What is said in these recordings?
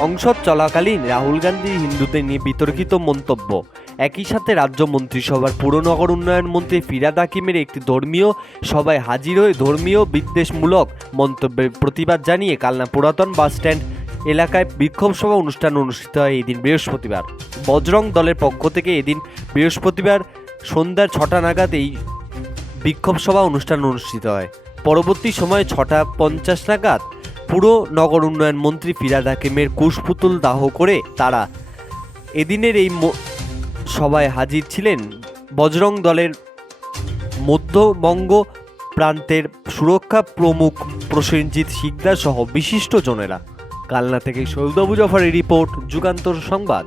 সংসদ চলাকালীন রাহুল গান্ধীর হিন্দুদের নিয়ে বিতর্কিত মন্তব্য। একই সাথে রাজ্য মন্ত্রিসভার পুরনগর উন্নয়ন মন্ত্রী ফিরহাদ হাকিমের একটি ধর্মীয় সভায় হাজির হয়ে ধর্মীয় বিদ্বেষমূলক মন্তব্যের প্রতিবাদ জানিয়ে কালনা পুরাতন বাসস্ট্যান্ড এলাকায় বিক্ষোভ সভা অনুষ্ঠান অনুষ্ঠিত হয় এদিন বৃহস্পতিবার। বজরং দলের পক্ষ থেকে এদিন বৃহস্পতিবার সন্ধ্যা 6টা নাগাদ এই বিক্ষোভ সভা অনুষ্ঠান অনুষ্ঠিত হয়। পরবর্তী সময়ে 6:50 নাগাদ পুরো নগর উন্নয়ন মন্ত্রী ফিরহাদ হাকিমের কুশপুতুল দাহ করে তারা এদিনের এই সভায় হাজির ছিলেন বজরং দলের মধ্যবঙ্গ প্রান্তের সুরক্ষা প্রমুখ প্রসেনজিৎ শিকদার সহ বিশিষ্ট জনেরা। কালনা থেকে সৈয়দ আবু জাফরের রিপোর্ট, যুগান্তর সংবাদ।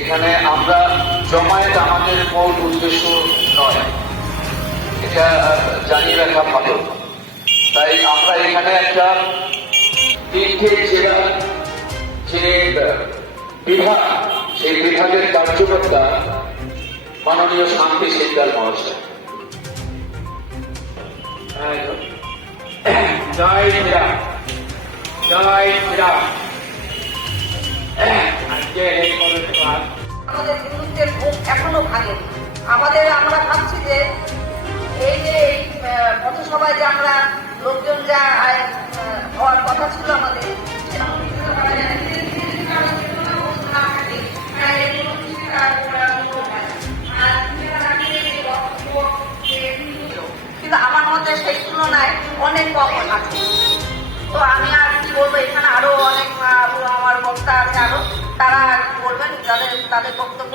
এখানে আমরা জমায়েত আমাদের মূল উদ্দেশ্য নয়, এটা জানিয়ে রাখা ভালো। তাই আমরা এখানে একটা তিনটে জেলা যে বিভাগ, সেই বিভাগের কার্যকর্তা মাননীয় শান্তি শিকদার মহাশয়। জয় শ্রীরাম, জয় শ্রীরাম। আমাদের হিন্দুদের বুক এখনো ভাঙে। আমরা ভাবছি যে এই যে পথসভায় যে আমরা লোকজন যা হওয়ার কথা ছিল আমাদের, কিন্তু আমার মধ্যে সেই তুলনায় অনেক কম আছে। তো আমি আর কি বলবো, এখানে আরো অনেক আমার বক্তা আছে, আরো তারা বলবেন তাদের বক্তব্য